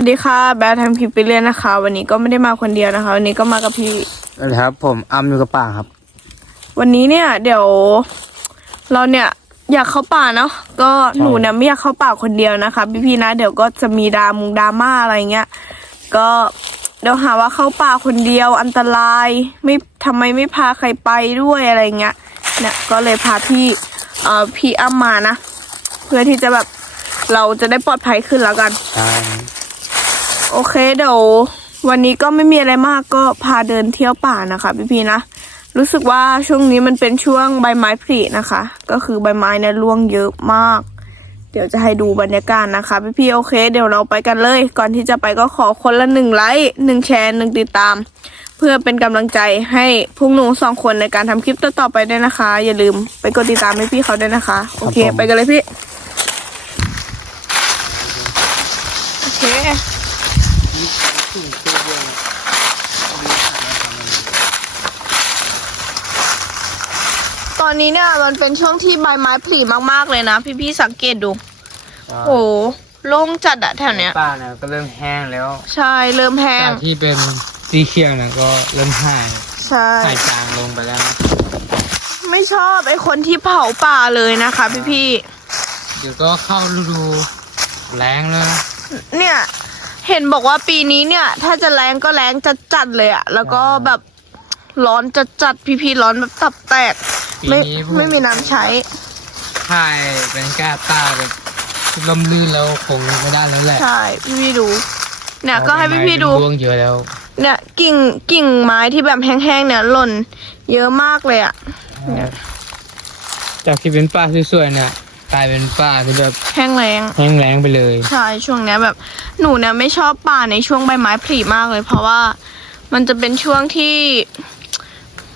สวัสดีค่ะแบททางพิมพ์ไปเรียนนะคะ วันนี้ก็ไม่ได้มาคนเดียวนะคะ วันนี้ก็มากับพี่สวัสดีครับผมอ้ำอยู่กับป่าครับ วันนี้เนี่ย เดี๋ยว เราเนี่ยอยากเข้าป่าเนาะก็หนูเนี่ยไม่อยากเข้าป่าคนเดียวนะคะ พี่ๆนะ เดี๋ยวก็จะมีดรามุงดราม่าอะไรเงี้ยก็เดี๋ยวหาว่าเข้าป่าคนเดียวอันตรายไม่ทำไมไม่พาใครไปด้วยอะไรเงี้ยเนี่ยก็เลยพาพี่เอ่อพี่อ้ำมานะ เพื่อที่จะแบบเราจะได้ปลอดภัยขึ้นแล้วกันใช่ โอเคเดี๋ยววันนี้ก็ไม่มีอะไรมากก็พาเดินเที่ยวป่านะคะพี่พีๆนะ รู้สึกว่าช่วงนี้มันเป็นช่วงใบไม้ผลินะคะ ก็คือใบไม้เนี่ยร่วงเยอะมาก เดี๋ยวจะให้ดูบรรยากาศนะคะ พี่พี่ๆโอเค เดี๋ยวเราไปกันเลย ก่อนที่จะไปก็ขอคนละหนึ่งไลค์หนึ่งแชร์หนึ่งติดตาม เพื่อเป็นกำลังใจให้พวกหนูสองคนในการทำคลิปต่อๆไปด้วยนะคะ อย่าลืมไปกดติดตามให้พี่เขาด้วยนะคะ โอเค ไปกันเลยพี่โอเค ต อนนี้เนี่ยมันเป็นช่วงที่ใบไม้ผลิมากๆเลยนะ พี่ๆสังเกตดูโอ้โหโล่งจัดอะแถวเนี้ยป่าเนี่ยก็เริ่มแห้งแล้ว ใช่เริ่มแห้งจากที่เป็นสีเขียวเนี่ยก็เริ่มหายใช่หายจางลงไปแล้วนะไม่ชอบไอ้คนที่เผาป่าเลยนะคะ พี่เดี๋ยวก็เข้าฤดูแล้งแล้วนะๆเนี่ยเห็นบอกว่าปีนี้เนี่ย ถ้าจะแรงก็แรงจัดๆเลยอะแล้วก็แบบร้อนจัดๆพี่ๆร้อนแบบตับแตกปี ไม่นี้ไม่มีน้ำใช้ถ่ายเป็นแก้ตาแบบลมลื่นแล้วคงไม่ได้แล้วแหละใช่ พี่ๆดู เนี่ยก็ให้พี่ๆดู ร่วงเยอะแล้ว เนี่ยกิ่งกิ่งไม้ที่แบบแห้งๆเนี่ยหล่นเยอะมากเลยอะ เนี่ย จากที่เป็นป่าสวยๆเนี่ยกลายเป็นป่าที่แบบแห้งแรงแห้งแล้งไปเลย ใช่ช่วงเนี้ยแบบหนูเนี่ยไม่ชอบป่าในช่วงใบไม้ผลิมากเลย เพราะว่ามันจะเป็นช่วงที่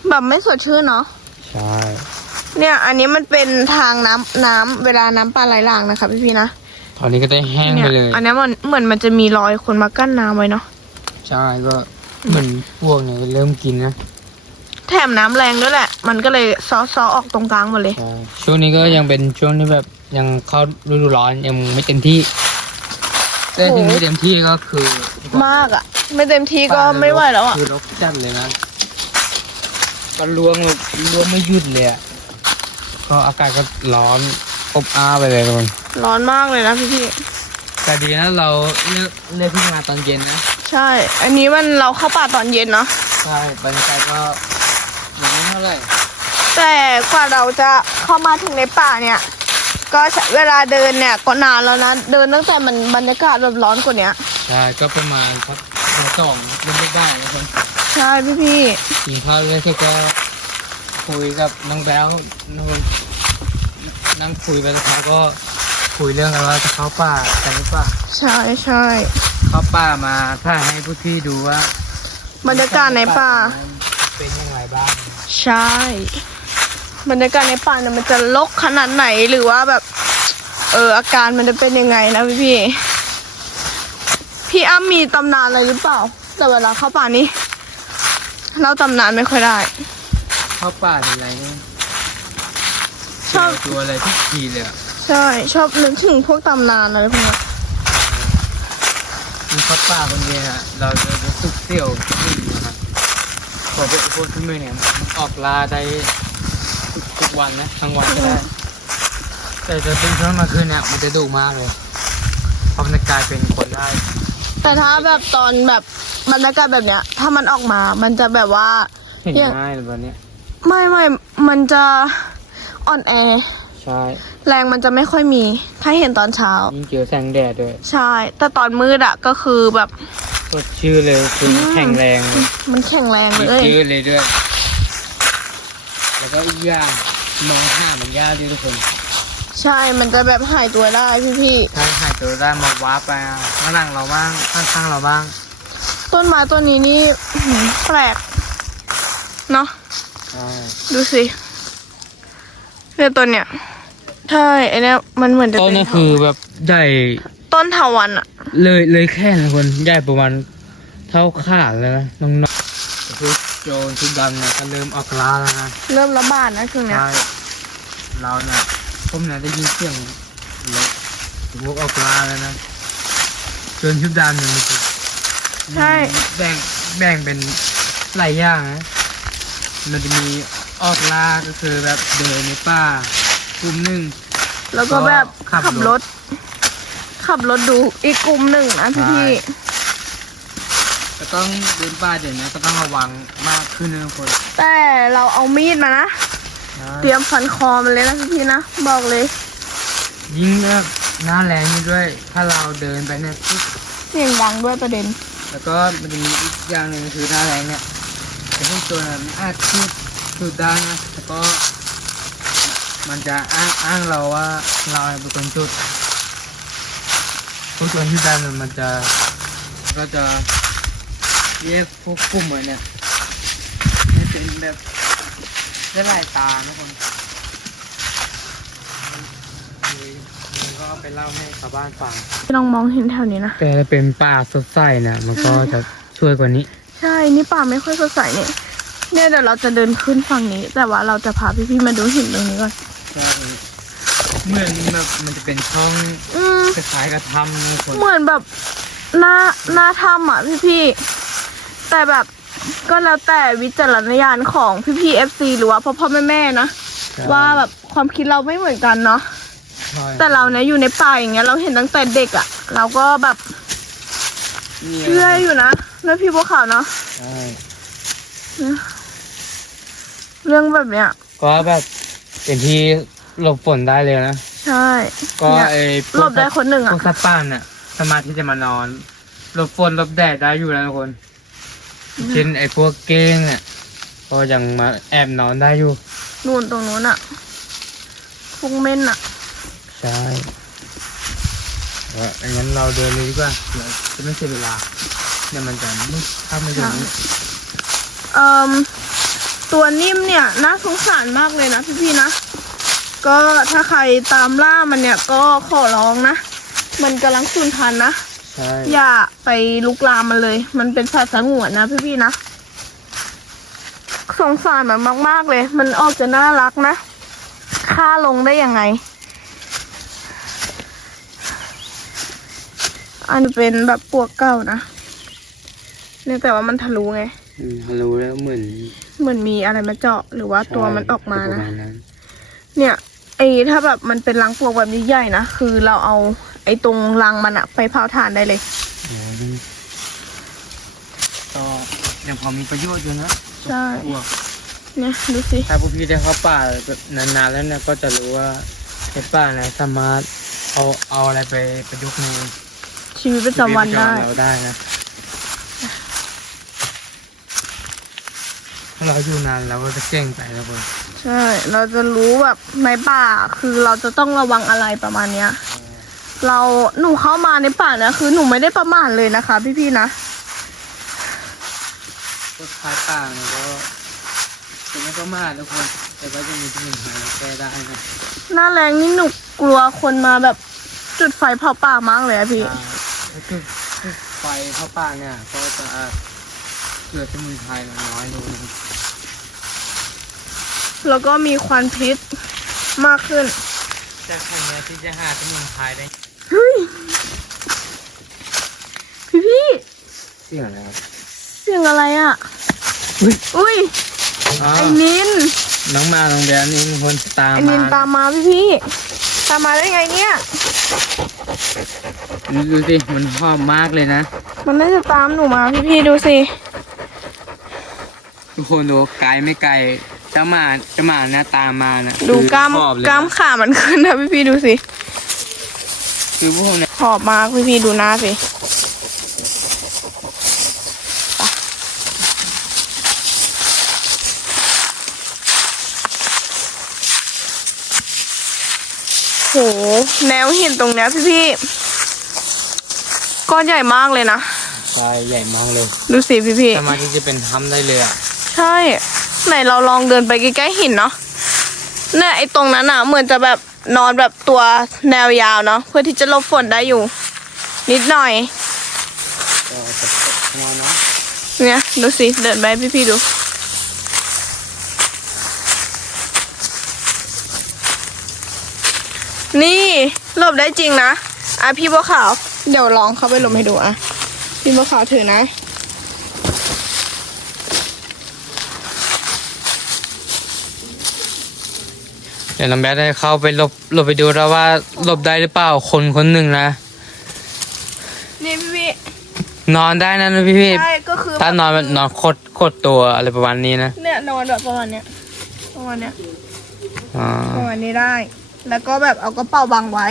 แบบไม่สดชื่นเนาะใช่ เนี่ย อันนี้มันเป็นทางน้ำน้ำเวลาน้ำปลาไหลหลากนะคะพี่พี่ๆนะตอนนี้ก็ได้แห้งเนี่ไปยเลย อันเนี้ยมันเหมือนมันจะมีรอยคนมากั้นน้ำไว้เนาะใช่ก็เหมือนพวกเนี่ยเริ่มกินนะแถมน้ำแรงด้วยแหละ มันก็เลยซอซอออกตรงกลางหมดเลยใช่ช่วงนี้ก็ยังเป็นช่วงที่แบบยังเข้าฤดูร้อนยังไม่เต็มที่ แต่ที่ไม่เต็มที่ก็คือมากอะไม่เต็มที่ก็ไม่ไหวแล้วอะคือรกจัดเลยนะก็รวงแบบรวงไม่หยุดเลยอะ ก็อากาศก็ร้อนอบอ้าวไปเลยทุกคนร้อนมากเลยนะพี่พี่แต่ดีนะเราเลือกเลือกที่มาตอนเย็นนะๆใช่ อันนี้มันเราเข้าป่าตอนเย็นเนาะใช่บรรยากาศก็ยังไม่เท่าไหร่แต่กว่าเราจะเข้ามาถึงในป่าเนี่ย ก็ใช้เวลาเดินเนี่ยก็นานแล้วนะ เดินตั้งแต่มันบรรยากาศแบบร้อนกว่าเนี้ยใช่ก็ประมาณสักหัวสองเล่นไม่ได้นะคนใช่พี่พี่กินข้าวเลยก็ คุยกับน้องแบ๊วน้องนั่งคุยไปสักพักก็คุยเรื่องกันว่าจะเข้าป่ากันหรือเปล่าใช่ใช่เข้าป่ามาถ้าให้ผู้พี่ดูว่าบรรยากาศในป่า เป็นยังไงบ้าง ใช่ บรรยากาศในป่าเนี่ยมันจะลกขนาดไหนหรือว่าแบบ เอออาการมันจะเป็นยังไงนะพี่พี่พี่อ้ำมีตำนานอะไรหรือเปล่า แต่เวลาเข้าป่านี้เล่าตำนานไม่ค่อยได้ เข้าป่าทีไรนี่ชอบ เจตัวอะไรที่ขี่เลยอะใช่ ชอบนึกถึงพวกตำนานอะไรพวกเนี้ยมีเข้าป่าคนเดียวอะเราจะรู้สึกเสี่ยวที่นะครับพอพวกพวกที่มือเนี่ยมันออกลาได้ทุกทุกวันนะทั้งวันก็ได้แต่จะเป็นช่วงมาคืนเนี่ยมันจะดุมากเลยเพราะมันจะกลายเป็นคนได้แต่ถ้าแบบตอนแบบบรรยากาศแบบเนี้ย ถ้ามันออกมา มันจะแบบว่า เห็นเนี่ยง่ายเลยวันเนี้ย ไม่ไม่มันจะอ่อนแอ ใช่แรงมันจะไม่ค่อยมี ถ้าเห็นตอนเช้า ยิ่งเจอแสงแดดด้วยใช่ แต่ตอนมืดอะก็คือแบบ สดชื่นเลยคืออม แข็งแรงเลยมันแข็งแรงมีเลย ชื่นเลยด้วย แล้วก็อีกอย่างมองหามันยากด้วยทุกคนใช่ มันจะแบบหายตัวได้พี่พี่ถ้าหายตัวได้มาว้าร์ปไปอะข้างหลังเราบ้างข้างข้างๆเราบ้าง ๆต้นไม้ต้นนี้นี่อื้อหือแปลกเนาะใช่ ดูสิเนี่ยต้นเนี่ยใช่ไอเนี้ยมันเหมือนจะต้นเป็นนี่คือแบบใหญ่ต้นเถาวันอะเลยเลยแค่นะคนใหญ่ประมาณเท่าขาแล้วนะน้องๆคือโจรชุดดำเนี่ยก็เริ่มออกล่าแล้วนะเริ่มระบาดนะช่วงเนี้ย ใช่เราเนี่ยผมเนี่ยได้ยินเสียงรถพวกออกล่าแล้วนะคส่วนชุดดำเนี่ยมันจะใช่ แบ่งแบ่งเป็นหลายอย่างนะ มันจะมีออกล่าก็คือแบบเดินในป่ากลุ่มหนึ่ง แล้วก็แบบขับขับรถ ขับรถดูอีกกลุ่มหนึ่งนะพี่พี่ก็ต้องเดินป่าเดี๋ยวนี้ก็ต้องระวังมากขึ้นนะทุกคน แต่เราเอามีดมานะ เตรียมฟันคอมันเลยนะพี่พี่นะ บอกเลย ยิ่งแบบหน้าแรงนี่ด้วย ถ้าเราเดินไปเนี่ยปุ๊บเสียงดังด้วยประเด็น แล้วก็มันจะมีอีกอย่างหนึ่งคือหน้าแรงเนี่ย ไอ้พวกตัวนั้นมันอาจสูดสูดได้นะแล้วก็มันจะอ้างอ้างเราว่าเราเป็นคนจุดพวกตัวที่ได้มันมันจะก็จะเรียกพวกกลุ่มเหมือนเนี่ยให้เป็นแบบได้หลายตานะคนมันก็เอาไปเล่าให้ชาวบ้านฟังพี่ลองมองเห็นแถวนี้นะ แต่ถ้าเป็นป่าสดใสเนี่ยมันก็จะช่วยกว่านี้ ใช่ นี่ป่าไม่ค่อยสดใสเนี่ย เนี่ยเดี๋ยวเราจะเดินขึ้นฝั่งนี้ แต่ว่าเราจะพาพี่พี่ๆมาดูหินตรงนี้ก่อน ใช่เหมือนแบบมันจะเป็นช่องอืม คล้ายๆกับถ้ำนะคนเหมือนแบบหน้าหน้าถ้ำอะพี่พี่ๆแต่แบบก็แล้วแต่วิจารณญาณของพี่พี่เอฟซีหรือว่าพ่อพ่อแม่แม่ๆนะว่าแบบความคิดเราไม่เหมือนกันเนาะใช่แต่เราเนี่ยอยู่ในป่าอย่างเงี้ยเราเห็นตั้งแต่เด็กอะ่ะ เราก็แบบนี่ เชื่ออยู่นะแล้วพี่บัวขาวเนาะใช่เรื่องแบบเนี้ยก็แบบเป็นที่หลบฝนได้เลยนะใช่ก็เนี่ยไอ้พวกหลบได้คนหนึ่งพอะวกสัตว์ป่าน่ะสามารถที่จะมานอนหลบฝนหลบแดดได้อยู่แล้วทุกคนเช่นไอ้พวกเก้งอะก็ยังมาแอบนอนได้อยู่นู่นตรงนู้นอะพวกเม่นอะใช่ว่า งั้นเราเดินเลยดีกว่าเราจะไม่เสียเวลาเนี่ยมันจะมืดถ้าไม่เดินนี้เอ่มตัวนิ่มเนี่ยน่าสงสารมากเลยนะพี่ๆนะ ก็ถ้าใครตามล่ามันเนี่ยก็ขอร้องนะ มันกำลังสูญพันธุ์นะใช่อย่าไปลุกลามมันเลย มันเป็นสัตว์สงวนนะพี่ๆนะสงสารมันมากๆเลย มันออกจะน่ารักนะฆ่าลงได้ยังไง อันนี้เป็นแบบปวกเก่านะเนี่ยแต่ว่ามันทะลุไงอืมฮัลโหลแล้วเหมือนเหมือนมีอะไรมาเจาะหรือว่าตัวมันออกมาปนะรณนั้นเนี่ยไอ้ถ้าแบบมันเป็นรังปลวกแบบนี้ใหญ่นะ คือเราเอาไอ้ตรงรังมันอะไปเผาถ่านได้เลยอ๋อนี่ก็ยังพอมีประโยชน์อยู่นะใช่พวกเนี่ยดูสิถ้าพวกพี่ได้เข้าป่าแบบนานๆแล้วเนี่ยก็จะรู้ว่าในป่าเนี่ยสามารถเอาเอาอะไรไปประยุกต์ใน ชีวิตประจำวันได้ ชีตประจำเราได้นะถ้าเราอยู่นานเราก็จะเก่งไปนะคนใช่ เราจะรู้แบบในป่าคือเราจะต้องระวังอะไรประมาณเนี้ย เราหนูเข้ามาในป่าเนี่ยคือหนูไม่ได้ประมาทเลยนะคะ พี่ๆนะ พวกคล้ายป่าเนี่ยก็จะไม่ประมาททุกคนแต่ก็จะมีที่หนึ่งหายแก้ได้นะหน้าแรงนี่หนูกลัวคนมาแบบจุดไฟเผาป่ามากเลยอะพี่ อ่าถ้าจุดจุด ไฟเข้าป่าเนี่ยก็จะเกิดสมุนไพรน้อยลงนะครับแล้วก็มีควันพิษมากขึ้น จากครั้งเนี้ยที่จะหาสมุนไพรได้เฮ้ยพี่พี่เสี่ยงแล้วๆเสียงอะไรอะอุ้ยอุ้ยอ๋อไอ้นินน้องมาโรงเรียนนี่มีคนตามไอ้มานินตามมาพี่พี่ๆตามมาได้ไงเนี่ย ดูสิ มันหอมมากเลยนะ มันน่าจะตามหนูมาพี่พี่ๆดูสิ ทุกคนดูไกลไม่ไกลเจ้าหมาเจ้าหมาเนี่ยตามมานะดูคือกล้ามหอบเลยกล้ามนะขามันขึ้นนะพี่พี่ๆดูสิ คือพวกเนี่ยหอบมากพี่พี่ๆดูหน้าสิโหแนวหินตรงเนี้ยพี่พี่ๆ ก้อนใหญ่มากเลยนะทรายใหญ่มากเลยดูสิพี่พี่ๆสามารถที่จะเป็นถ้ำได้เลยอะใช่ ไหนเราลองเดินไปใกล้ๆหินเนาะเนี่ยไอ้ตรงนั้นอะเหมือนจะแบบนอนแบบตัวแนวยาวเนาะเพื่อที่จะหลบฝนได้อยู่ นิดหน่อยก็จะงอเนาะเนี่ยดูสิเดินไปให้พี่ๆดูนี่หลบได้จริงนะอะพี่บัวขาว เดี๋ยวลองเข้าไปหลบให้ดูอะ พี่บัวขาวถือนะ เดี๋ยวน้องแบทได้เข้าไปหลบหลบไปดูแล้วว่าหลบได้หรือเปล่าคนคนหนึ่งนะ นี่พี่พี่นอนได้นะพี่พี่ใช่ก็คือถ้านอนแบบนอนโคตรโคตรตัวอะไรประมาณนี้นะ เนี่ยนอนแบบประมาณเนี้ยประมาณเนี้ยอ่าประมาณนี้ได้ แล้วก็แบบเอากระเป๋าบังไว้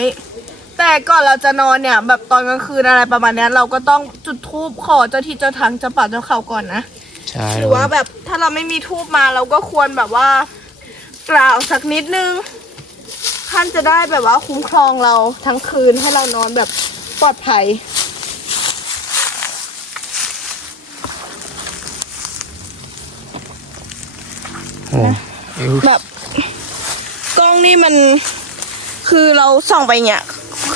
แต่ก่อนเราจะนอนเนี่ย แบบตอนกลางคืนอะไรประมาณเนี้ยเราก็ต้องจุดธูปขอเจ้าที่เจ้าทางเจ้าป่าเจ้าเขาก่อนนะใช่หรือว่าแบบถ้าเราไม่มีทูบมาเราก็ควรแบบว่า กล่าวสักนิดนึงท่านจะได้แบบว่าคุ้มครองเราทั้งคืนให้เรานอนแบบปลอดภัยโอ้อิ๊วแบบกล้องนี่มันคือเราส่องไปเนี่ย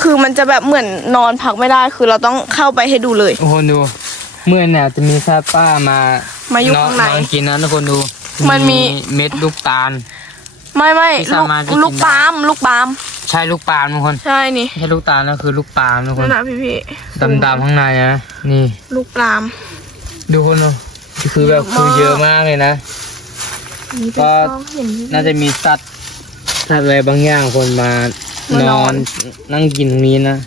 คือมันจะแบบเหมือนนอนพักไม่ได้ คือเราต้องเข้าไปให้ดูเลย ทุกคนดูเมื่อเนี่ยจะมีซาป้ามามาอยู่นอนข้างใน นอนกินนะทุกคนดูมันมี เม็ดลูกตาล ไม่ไม่ที่ลูสากมารถจะกิน ลูกปาล์มลูกปาล์มใช่ลูกปาล์มทุกคนใช่นี่ไม่ใช่ลูกตาลนะคือลูกปาล์มทุกคนั่นนนะพี่พี่ดำๆข้างในนะนี่ ลูกปาล์ม ดูคนดูคือแบบคือเยอะมากเลยนะ นี่เป็นก็กล้องเห็นพี่น่าจะมีสัตว์สัตว์อะไรบางอย่างคนมามา นนออนนนั่งกินตรงนี้นะ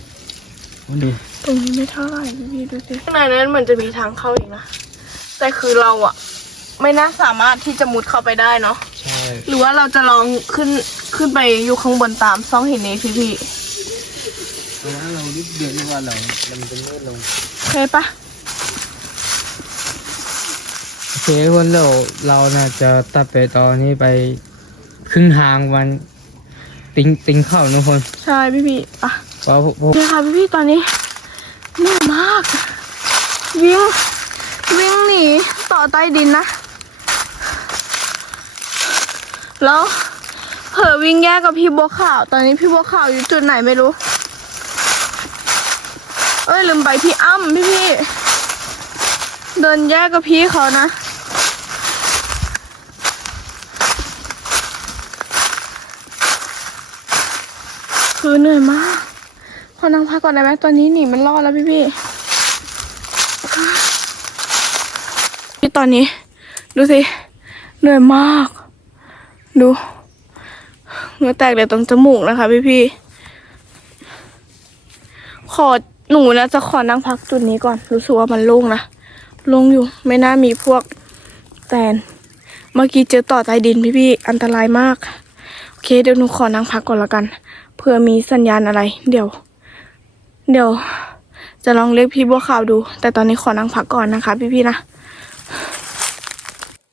ดูตรงนี้ไม่เท่าไหร่พี่พี่ดูสิข้างในนั้นเหมือนจะมีทางเข้าอีกนะ แต่คือเราอะไม่น่าสามารถที่จะมุดเข้าไปได้เนาะใช่หรือว่าเราจะลองขึ้นขึ้นไปอยู่ข้างบนตามซ่องหินนี้พี่พี่เพราะว่าเรารีบเดินดีกว่าเรามันจะมืดลงโอเคปะโอเคทุกคนเราเราน่าจะตัดไปตอนนี้ไปครึ่งทางวัน ติงติงเข้าทุกคน ใช่พี่พี่ปะเพราะพวกเดี๋ยวค่ะพี่พี่ตอนนี้เหนื่อยมาก วิ่งวิ่งหนีต่อใต้ดินนะ แล้วเผลอวิ่งแยกกับพี่บัวขาว ตอนนี้พี่บัวขาวอยู่จุดไหนไม่รู้ เอ้ยลืมไปพี่อ้ำพี่พี่เดินแยกกับพี่เขานะ คือเหนื่อยมาก ขอนั่งพักก่อนได้ไหมตอนนี้หนีมันรอดแล้วพี่พี่พี่ตอนนี้ ดูสิ เหนื่อยมาก ดูเงือแตกเลยตรงจมูกนะคะ พี่พี่ขอหนูนะจะขอนั่งพักจุดนี้ก่อน รู้สึกว่ามันโล่งนะโล่งอยู่ ไม่น่ามีพวกแตน เมื่อกี้เจอต่อใต้ดินพี่พี่อันตรายมาก โอเคเดี๋ยวหนูขอนั่งพักก่อนละกัน เพื่อมีสัญญาณอะไร เดี๋ยว เดี๋ยว จะลองเรียกพี่บัวขาวดู แต่ตอนนี้ขอนั่งพักก่อนนะคะ พี่พี่ๆนะ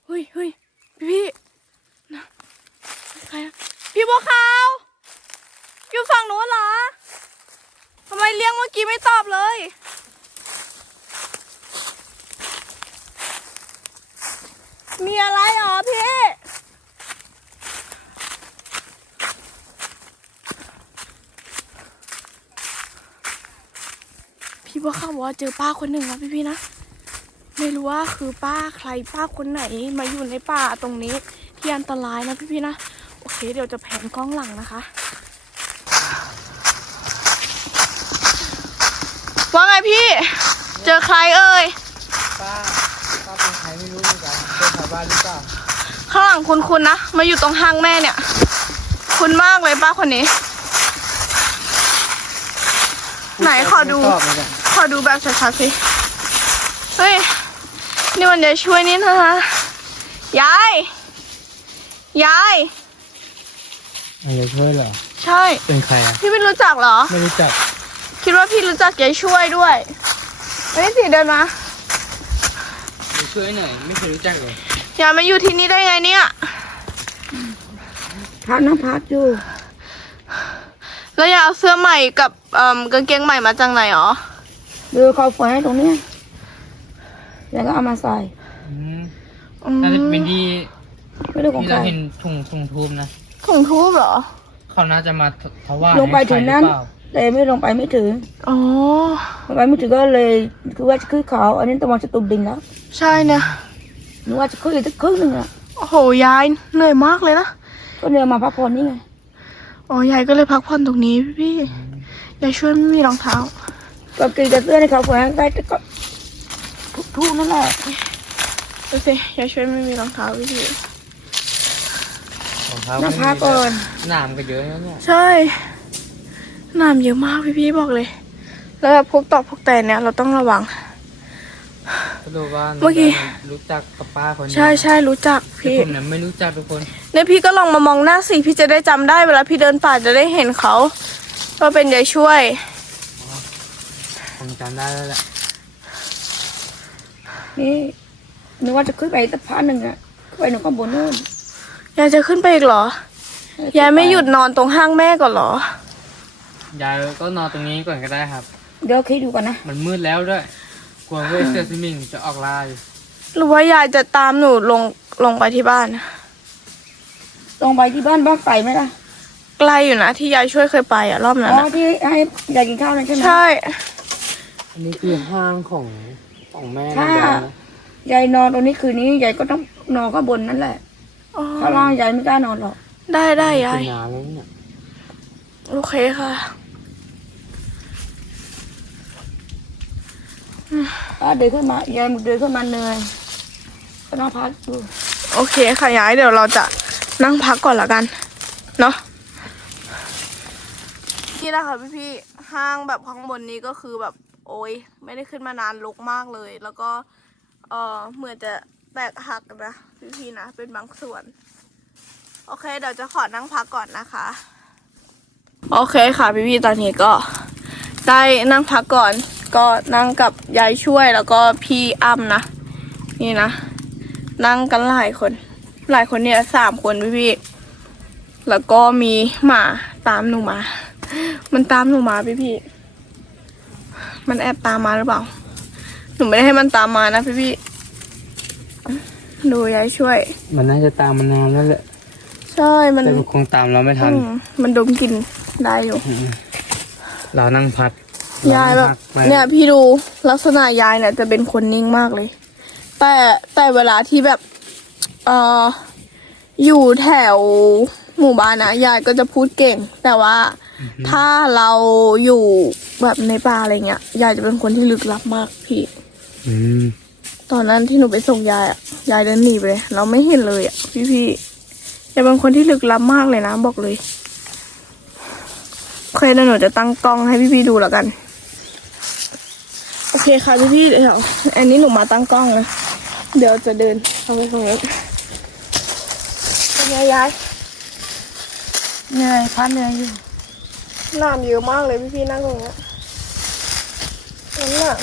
เฮ้ยเฮ้ยพี่พี่ๆนะใครอะพี่บัวขาว อยู่ฝั่งนู้นเหรอทำไมเรียกเมื่อกี้ไม่ตอบเลยมีอะไรเหรอพี่ พี่บัวข้าวบอกว่าเจอป้าคนหนึ่งนะพี่พี่ๆนะ ไม่รู้ว่าคือป้าใครป้าคนไหนมาอยู่ในป่าตรงนี้ที่อันตรายนะพี่พี่ๆนะ โอเค เดี๋ยวจะแผนกล้องหลังนะคะ ว่าไงพี่ เจอใครเอ่ย ป้าป้าเป็นใครไม่รู้เหมือนกันเป็นชาวบ้านหรือเปล่าข้างหลังคุณคุณนะ มาอยู่ตรงห้างแม่เนี่ย คุณมากเลยป้าคนนี้ ไหนขอดูไม่ตอบเหมือนกัน ขอดูแบบชัดๆสิ เฮ้ย นี่มันจะช่วยนี่นะคะ ยาย ยาย มันจะช่วยเหรอ ใช่ เป็นใครอะ พี่ไม่รู้จักเหรอ ไม่รู้จัก คิดว่าพี่รู้จักยายช่วยด้วยเฮ้ยสิเดินมาจะช่วยหน่อย ไม่เคยรู้จักเลยยายมาอยู่ที่นี่ได้ไงเนี่ยพักนั่งพักอยู่ แล้วยายเอาเสื้อใหม่กับเอ่อกางเกงใหม่มาจากไหนหรอ ดูเขาฝอยให้ตรงเนี้ยแล้วก็เอามาใส่อืมอืมน่าจะเป็นที่ไม่รู้ของที่ใครเราเห็นถุงถุงทูบนะถุงทูบเหรอ เขาน่าจะมาถวายลงไปให้ใครถึงหรือนั้นเปล่าแต่ไม่ลงไปไม่ถึงอ๋อ ลงไปไม่ถึงก็เลยคือว่าจะขึ้นเขา อันนี้ตะวันจะตุ่มดินแล้วใช่เนี่ยนึกว่าจะขึ้นอีกสักครึ่งหนึ่งอะโอ้โห ยายเหนื่อยมากเลยนะ ก็เดินมาพักผ่อนนี่ไง อ๋อ ยายก็เลยพักผ่อนตรงนี้พี่พี่ยายช่วยไม่มีรองเท้า ก็กรีดกับเสื้อในเขาฝนได้ก็ทุกทุกนั่นแหละดูสิยายช่วยไม่มีรองเท้าพี่พี่ของเขาน้ำพาก่อน หนามก็เยอะนะเนี่ยใช่น้ำเยอะมากพี่พี่บอกเลย แล้วแบบพวกตอกพวกแตนเนี่ยเราต้องระวัง ก็รู้ว่าเมื่อกี้ รู้จักกับป้าคนนี้ใช่ใช่รู้จักแต่พี่ ผมเนี่ยไม่รู้จักทุกคนเนี่ยพี่ก็ลองมามองหน้าสิพี่จะได้จำได้เวลาพี่เดินป่าจะได้เห็นเขาว่าเป็นยายช่วย ผมจำได้แล้วแหละนี่นึกว่าจะขึ้นไปสักพักหนึ่งอะขึ้นไปหนูข้างบนนู่นยายจะขึ้นไปอีกเหรอ ยายไม่หยุดนอนตรงห้างแม่ก่อนเหรอ ยายก็นอนตรงนี้ก่อนก็ได้ครับ เดี๋ยวคิดดูก่อนนะ มันมืดแล้วด้วย กลัวเว้ยเสือสมิงจะออกล่าอยู่หรือว่ายายจะตามหนูลงลงไปที่บ้าน ลงไปที่บ้านบ้านไก่ไหมล่ะไกลอยู่นะที่ยายช่วยเคยไปอะรอบนั้นอ๋ออะที่ให้ยายกินข้าวนั่นใช่ไหม ใช่ อันนี้คือห้างของของแม่ถ้านะเดี๋ยวนะยายนอนตรงนี้คืนนี้ยายก็ต้องนอนข้างบนนั่นแหละอ๋อข้างล่างยายไม่กล้านอนหรอกได้ได้ยายคือนานแล้วเนี่ยโอเคค่ะ ป้าเดินขึ้นมายายเดินขึ้นมาเหนื่อยก็นอนพักดูโอเคค่ะยายเดี๋ยวเราจะนั่งพักก่อนละกัน เนาะนี่นะคะพี่พี่ๆห้างแบบข้างบนนี้ก็คือแบบ โอ้ยไม่ได้ขึ้นมานานลกมากเลย แล้วก็เออเหมือนจะแตกหักนะพี่พี่ๆนะ เป็นบางส่วน โอเค เดี๋ยวจะขอนั่งพักก่อนนะคะ โอเคค่ะพี่พี่ๆตอนนี้ก็ได้นั่งพักก่อน ก็นั่งกับยายช่วยแล้วก็พี่อ้ำนะ นี่นะ นั่งกันหลายคน หลายคนเนี่ยสามคนพี่พี่ๆแล้วก็มีหมาตามหนูมา มันตามหนูมาพี่พี่ๆ มันแอบตามมาหรือเปล่า หนูไม่ได้ให้มันตามมานะพี่พี่ๆดูยายช่วย มันน่าจะตามมานานแล้วแหละ ใช่ มันแต่มันคงตามเราไม่ทัน อืมมันดมกลิ่นได้อยู่ เรานั่งพัดยายแบบรนั่งพักไปเนี่ยพี่ดูลักษณะยายเนี่ยจะเป็นคนนิ่งมากเลย แต่แต่เวลาที่แบบเอ่ออยู่แถวหมู่บ้านนะยายก็จะพูดเก่ง แต่ว่าถ้าเราอยู่ แบบในป่าอะไรเงี้ยยายจะเป็นคนที่ลึกลับมากพี่ อืมตอนนั้นที่หนูไปส่งยายอะยายเดินหนีไปเลยเราไม่เห็นเลยอะพี่พี่ๆยายเป็นคนที่ลึกลับมากเลยนะบอกเลยโอเคแล้วหนูจะตั้งกล้องให้พี่พี่ๆดูแล้วกัน โอเคค่ะพี่พี่ๆเดี๋ยวอันนี้หนูมาตั้งกล้องนะเดี๋ยวจะเดินเข้าไปตรงนี้เป็นไงยายเหนื่อยพักเหนื่อยอยู่น้ำเยอะมากเลยพี่พี่ๆนั่งตรงเนี้ย นั่นน่ะ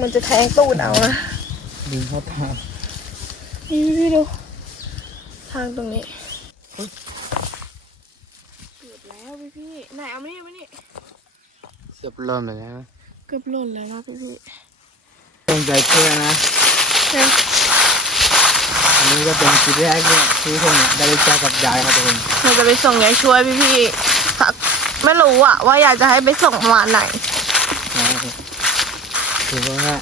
มันจะแทงตูดเอานะดึงเข้าทางพี่พี่พี่ดูทางตรงนี้เกือบแล้วพี่พี่ไหนเอามานี่เอามานี่เสียบหล่นไปแล้วเกือบหล่นแล้วนะพี่พี่ตรงใจเพื่อนนะเนี่ยอันนี้ก็เป็นคลิปแรกเนี่ยที่ผมเนี่ยได้รู้จักกับยายครับทุกคนเราจะไปส่งยายช่วยพี่พี่สักไม่รู้อะว่าอยากจะให้ไปส่งประมาณไหน นะครับถือว่า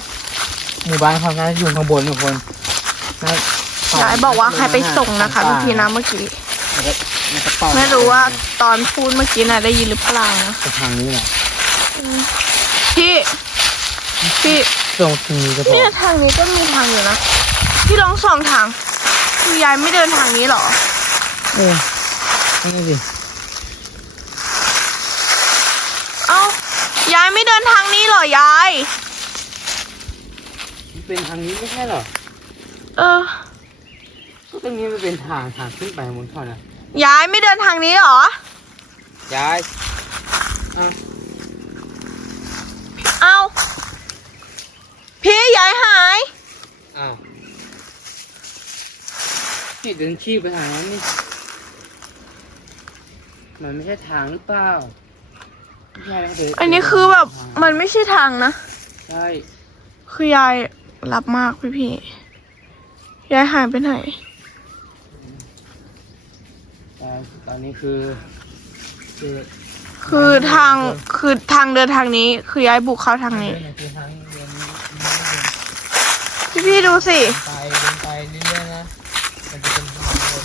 หมู่บ้านเขาน่าจะอยู่ข้างบนทุกคนน่ยายบอกว่าให้ไปส่งนะคะพี่พี่นะเมื่อกี้แล้วก็ในกระเป๋าไม่รู้ว่าตอนพูดเมื่อกี้น่ะได้ยินหรือเปล่านะไปทางนี้แหละพี่พี่ส่งทางนี้ก็พอเนี่ยทางนี้ก็มีทางอยู่นะพี่ลองส่องทางคือยายไม่เดินทางนี้เหรอเออนี่สิ เอ้ายายไม่เดินทางนี้เหรอยาย มัน เป็นทางนี้ไม่ใช่เหรอ เออ ก็ตรงนี้มันเป็นทางทางขึ้นไปบนเขานะยายไม่เดินทางนี้เหรอ ยายอะเอ้าพี่ยายหาย อ้าวพี่เดินขี้ไปทางนั้นนี่ มันไม่ใช่ทางหรือเปล่าไม่ใช่นะเดิอันนี้คือแบบ มันไม่ใช่ทางนะ ใช่ คือยาย รับมากพี่พี่ยายหายไปไหนแต่ตอนนี้คือ คือ คือทางคือทางเดินทางนี้ คือยายบุกเข้าทางนี้เดินคือทางเดินพี่พี่ดูสิ ไปเดินไปเรื่อยๆนะมันจะเป็นทางแบบ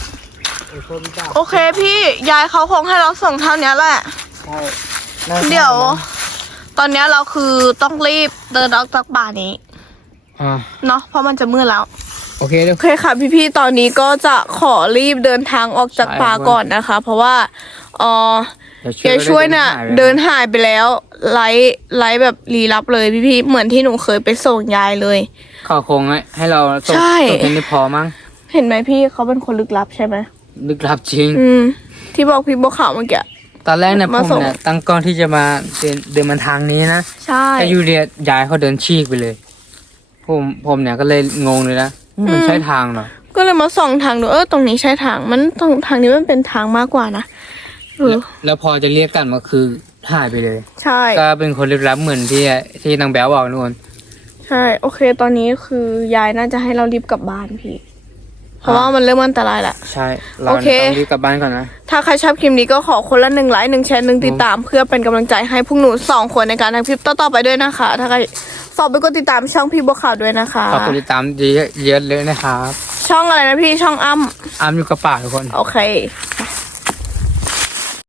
เออโคตรจ้าโอเคพี่ยายเขาคงให้เราส่งเท่านี้แหละ ใช่น่าจะเดี๋ยวนะตอนเนี้ยเราคือต้องรีบเดินออกจากป่านี้ อ่าเนาะเพราะมันจะมืดแล้ว โอเคเดี๋ยว โอเคค่ะพี่ๆ ตอนนี้ก็จะขอรีบเดินทางออกจากใช่ป่าครับก่อนนะคะ เพราะว่าเออเดี๋ยายช่วยน่ะหไปเดินหายไปแล้วไลฟ์ไลฟ์แบบลี้ลับเลยพี่ๆ เหมือนที่หนูเคยไปส่งยายเลย เขาคงให้ให้เราส่งใช่ ส่งเป็นได้พอมั้งเห็นไหมพี่เขาเป็นคนลึกลับใช่ไหมลึกลับจริง อืม ที่บอกพี่บัวขาวเมื่อกี้ ตอนแรกเนี่ยผมาส่มง เนี่ยตั้งกล้องที่จะมาเดินเดินมาทางนี้นะใช่ แต่อยูเรียย้ายเขาเดินฉีกไปเลย ผมผมเนี่ยก็เลยงงเลยนะนี่มันใช่ทางเหรอ ก็เลยมาส่องทางดูเออตรงนี้ใช่ทางมันตรงทางนี้มันเป็นทางมากกว่านะเออแล้วแล้วพอจะเรียกกันมาคือหายไปเลย ใช่ ก็เป็นคนลึกลับเหมือนที่ที่นางแบ๊วบอกนู่นใช่ โอเค ตอนนี้คือยายน่าจะให้เรารีบกลับบ้านพี่ เพราะว่ามันเริ่มอันตรายละ ใช่ เราโอเคเนี่ยต้องรีบกลับบ้านก่อนนะ ถ้าใครชอบคลิปนี้ก็ขอคนละหนึ่งไลค์หนึ่งแชร์หนึ่งติดตาม เพื่อเป็นกำลังใจให้พวกหนูสองคนในการทำคลิปต่อๆไปด้วยนะคะ ถ้าใครฝากไปกดติดตามช่องพี่บัวขาวด้วยนะคะขอบคุณติดตามเยอะๆเลยนะครับ ช่องอะไรนะพี่ช่องอ้ำอามอยู่กับป่าทุกคน โอเค